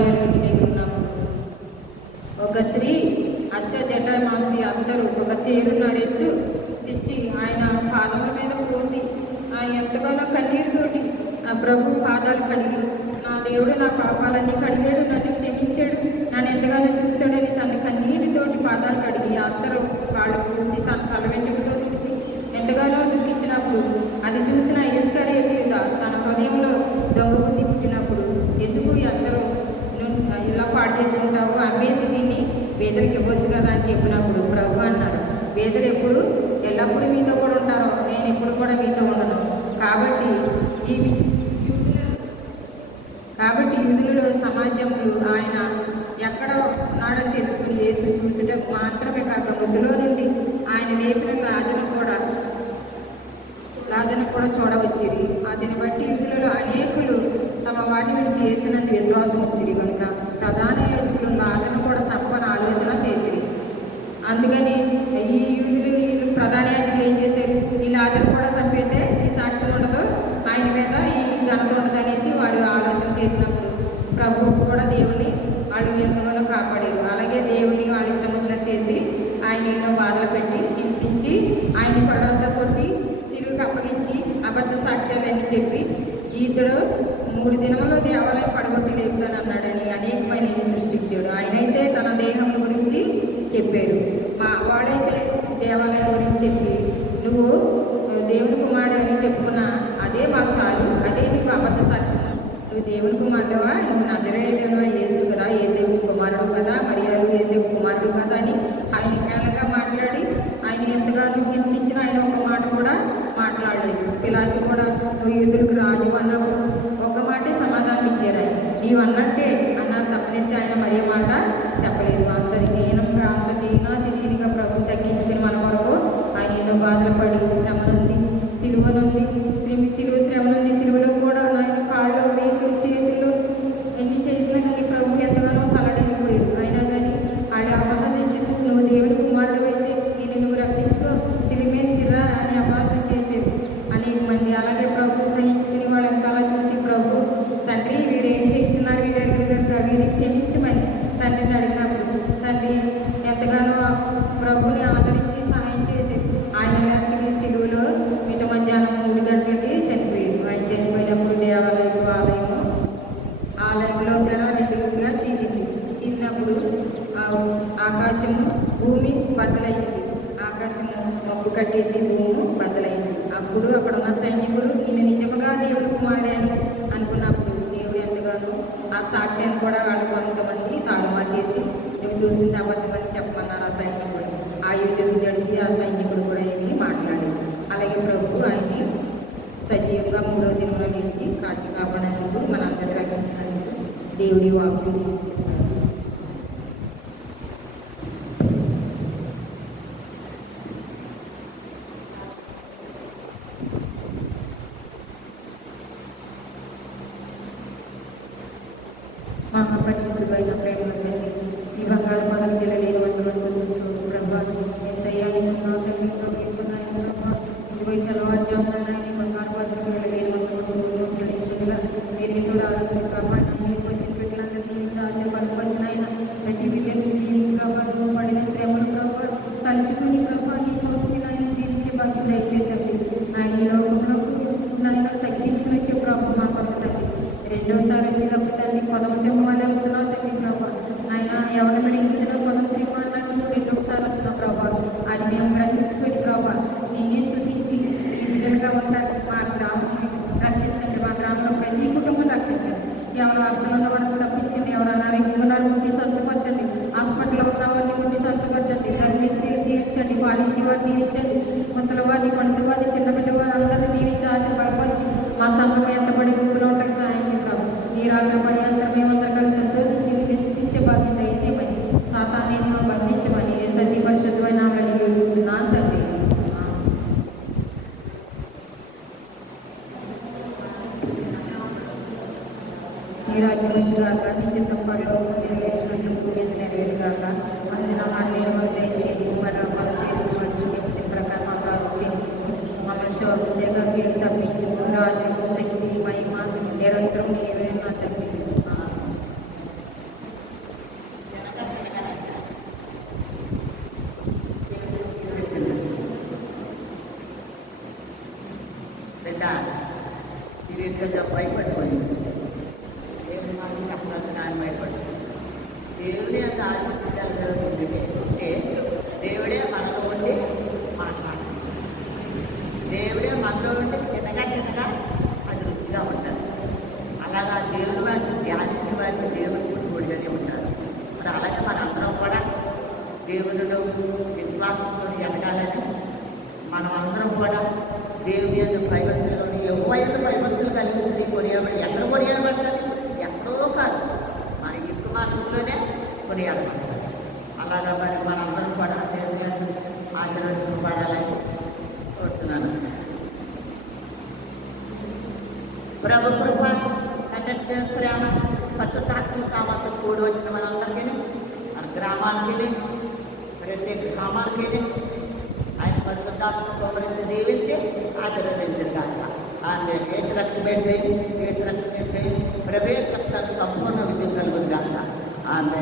ఇంటి దగ్గర ఉన్నప్పుడు ఒక స్త్రీ అచ్చ జటామాంసి అస్తరు ఒక చేరున్నరెత్తు తెచ్చి ఆయన పాదముల మీద పోసి ఎంతగానో కన్నీరుతోటి ఆ ప్రభు పాదాలు కడిగి, నా దేవుడు నా పాపాలన్నీ కడిగాడు, నన్ను క్షమించాడు, నన్ను ఎంతగానో చూశాడని తన కన్నీటితోటి పాదాలు కడిగి అత్తరు కాళ్ళు పూసి తన తల వెంట్రుకతో తుడిచి ఎంతగానో దుఃఖించినప్పుడు అది చూసిన ఇస్కరియోతు యూదా తన హృదయంలో దొంగ బుద్ధి పుట్టినప్పుడు, ఎందుకు ఎందరో ఇలా పాడు చేసుకుంటావు, అమ్మేసి దీన్ని పేదలకు ఇవ్వచ్చు కదా అని చెప్పినప్పుడు ప్రభు అన్నారు, పేదలు ఎప్పుడు ఎల్లప్పుడూ మీతో కూడా ఉంటారో, నేను ఎప్పుడు కూడా మీతో ఉండను. కాబట్టి యూదులలో సమాజంలో ఆయన ఎక్కడ ఉన్నాడని తెలుసుకుని యేసు చూసుటకు మాత్రమే కాక మృతిలో నుండి ఆయన లేపిన రాజను కూడా చూడవచ్చిరి. అతని బట్టి యూదులలో అనేకులు తమ వారిని విడిచి యేసునందు విశ్వాసం వచ్చిరి కనుక ప్రధాన యాజకులు లాజను కూడా చంపని ఆలోచన చేసిరి. అందుకని ఈ యూదులు ప్రధాన యాజకులు ఏం చేశారు, ఈ లాజను కూడా చంపేస్తే ఈ సాక్ష్యం ఉండదు, ఆయన మీద ఈ ఘనత ఉండదు అనేసి వారు ఆలోచన చేసినప్పుడు ప్రభు కూడా దేవుని వాళ్ళు ఎంతగానో కాపాడారు. అలాగే దేవుని వాళ్ళు ఇష్టం వచ్చినట్టు చేసి ఆయన ఎన్నో బాధలు పెట్టి హింసించి ఆయన కొడవలతో కొట్టి సిలువకు అప్పగించి అబద్ధ సాక్ష్యాలన్నీ చెప్పి ఇతడు 3 దినముల్లో దేవాలయం పడగొట్టి లేపుతాను అన్నాడని అనేకమైన సృష్టించాడు. ఆయనైతే తన దేహం గురించి చెప్పారు, వాడైతే దేవాలయం గురించి చెప్పి నువ్వు దేవుని కుమారుడు అని చెప్పుకున్నా అదే మాకు చాలు, అదే నువ్వు అబద్ధ సాక్ష్యం, నువ్వు దేవుని కుమారుడువా, నువ్వు నజరేయుడైన యేసు కదా, యేసేపు కుమారుడు కదా, మరియాలు యేసేపు కుమారుడు కదా అని ఆయన మేళగా మాట్లాడి ఆయన ఎంతగానో హింసించిన ఆయన ఒక మాట కూడా మాట్లాడలేదు. పిలాతు కూడా నువ్వు యూదులకు రాజు అన్నప్పుడు ఒక మాటే సమాధానం ఇచ్చారు, ఆయన నీవు అన్నట్టే అన్నారు తప్పనిచ్చి ఆయన మరే మాట చెప్పలేదు. అంత హీనంగా అంత దీనిగా ప్రభు తగ్గించుకుని మన కొరకు ఆయన ఎన్నో బాధలు పడి శ్రమ నుండి సిలువ శ్రమ నుండి సిలువలో కూడా ఆయన కాళ్ళు మేకులు చేతులు ఎన్ని చేసినా కానీ ప్రభు ఎంతగానో తలడిల్లిపోయారు. అయినా కానీ ఆడ అపహాసించు, నువ్వు దేవుని కుమారుడు అయితే దీన్ని నువ్వు రక్షించుకో, సిలిమేంచిరా అని అపహాసం చేసేది అనేక మంది. అలాగే ప్రభు సహించుకుని వాళ్ళు ఎంకాలా చూసి ప్రభు తండ్రి వీరేం చేయించున్నారు, వీరి దగ్గర కనుక వీరిని క్షమించమని తండ్రిని అడిగినప్పుడు తండ్రి ఎంతగానో ప్రభుని ఆదరించి సహాయం చేసి ఆయన లాస్ట్కి సిలువలో మిట్ట మధ్యాహ్నం 3 గంటలకి చనిపోయారు. ఆయన చనిపోయినప్పుడు ఆలయంలో తెర 2గా చీలినప్పుడు ఆకాశము భూమి బద్దలైంది, ఆకాశము మబ్బు కట్టేసి భూమి బద్దలైంది. అప్పుడు అక్కడ ఉన్న సైనికులు ఈయన నిజముగా దేవుని కుమారుడే అని అనుకున్నప్పుడు దేవుడు ఎంతగానో ఆ సాక్ష్యాన్ని కూడా వాళ్ళు కొంతమంది తారుమారు చేసి నువ్వు చూసింది అబద్ధమని చెప్పమన్నారు. ఆ సైనికుడు ఆ యూదుడికి జడిసి ఆ సైనికుడు కూడా ఏమి మాట్లాడారు. అలాగే ప్రభు ఆయన్ని సజీవంగా 3వ దినంలో నిలిచి కాచి కాపాడినందుకు మనందరినీ రక్షించినందుకు దేవుడి వాక్యం చెప్పారు. మహాపరిశుద్ధులైన ప్రేమల తండ్రి, ఈ బంగారు పనులు పిల్లలేని వందల సూచిస్తూ ప్రభా ఏసయ్యానికున్నా తల్లి ప్రభుత్వనాయన ప్రభా ఇదిగో ఈ తెల్లవారుజామున బంగారు పనులు పిల్లలేని వందల సూచనలు చెల్లించుగా మీరు ఇతడు ఆరోగ్య ప్రభా నీకు వచ్చిన బిడ్డలందరూ దీవించి ఆద్య పనుకొచ్చిన ఆయన ప్రతి బిడ్డని దీవించి ప్రభా నువ్వు పడిన శ్రమలు ప్రభా తలుచుకుని ప్రభా నీ కోసం ఆయన జీవించే భాగ్యం దయచేతండి. ఆయన ఈ లోకంలో నాయన తగ్గించుకుని వచ్చే ప్రభా మా కొరకు తండ్రి, రెండోసారి వచ్చేటప్పుడు తండ్రి కొదమ సింహం వల్లే వస్తున్నావు తండ్రి ప్రభా. నాయన ఎవరి మరి ఇంటిలో కొదమ సింహం అన్నట్టు నువ్వు 2సారి వస్తున్నావు ప్రభా. అది మేము గ్రహించుకొని ప్రభా నిన్నే స్తుతించి ఈ బిడ్డలుగా ఉంటారు. మా గ్రామాన్ని రక్షించండి, మా గ్రామంలో ప్రతి కుటుంబం రక్షించండి. ఎవరు అర్థం ఉన్న వరకు తప్పించండి, ఎవరు అనారోగ్యంగా ఉన్నారు ముట్టి స్వస్థపరచండి, హాస్పిటల్లో ఉన్న వారిని ముట్టి స్వస్థపరచండి, గర్భిణీ స్త్రీలు దీవించండి, పాలించి వారిని దీవించండి, ముసలివారిని పడుసువారిని చిన్న బిడ్డవారిని అందరినీ దీవించి ఆశీర్వదించి మా సంఘం ఎంతబడి గుంపులో ఉంటాయి సహాయం చేయడం. ఈ రాత్రి పర్యంతరం మేమందరం కలిసి సంతోషించి నిన్ను స్తుతించే భాగ్యం దయచేయమని సాతానేసిన బంధించమని సత్య పరిశుద్ధమైన నామములో వేడుకుంటున్నాను తండ్రి. నీ రాజ్యం వచ్చుగాక, నీ చిత్తం పరలోకము నెరవేర్చినట్లు భూమి మీద నెరవేరుగాక. అందిన ఆహారం మాకు దయచేయము, మనం చేసిన వారిని క్షమించిన ప్రకారం మా అపరాధం క్షమించుము, మమ్మల్ని వారికి దేవునికి తోడుగానే ఉంటారు. మరి అలాగే మనందరం కూడా దేవునిలో విశ్వాసంతో ఎదగాలని మనం అందరం కూడా దేవుని యొక్క భయభక్తుల్లోని ఎవరైనా భయభక్తులు కలిగిస్తుంది కొనియాడబడి ఎక్కడ కొనియాడబడతారు? ఎక్కడో కాదు, మన ఇంటి మార్గంలోనే కొనియాడబడతారు. అలాగా మరి మనందరం కూడా దేవుని గారిని ఆశీర్వదించబడాలని కోరుతున్నాను. ప్రభు కృప, తండ్రి ప్రేమ, పరిశుద్ధాత్మ సావాసం కూడి వచ్చిన మనందరికీ, మన గ్రామానికి, ప్రత్యేక గ్రామానికి ఆయన పరిశుద్ధాత్మ గౌరవించి దీవించి ఆశీర్వదించారు కాక. ఆయన ఏసు రక్తమే చేయి, ఏసు రక్తమే చేయి, ప్రవేశ రక్తాన్ని సంపూర్ణ విజయం కలుగును కాక. ఆమె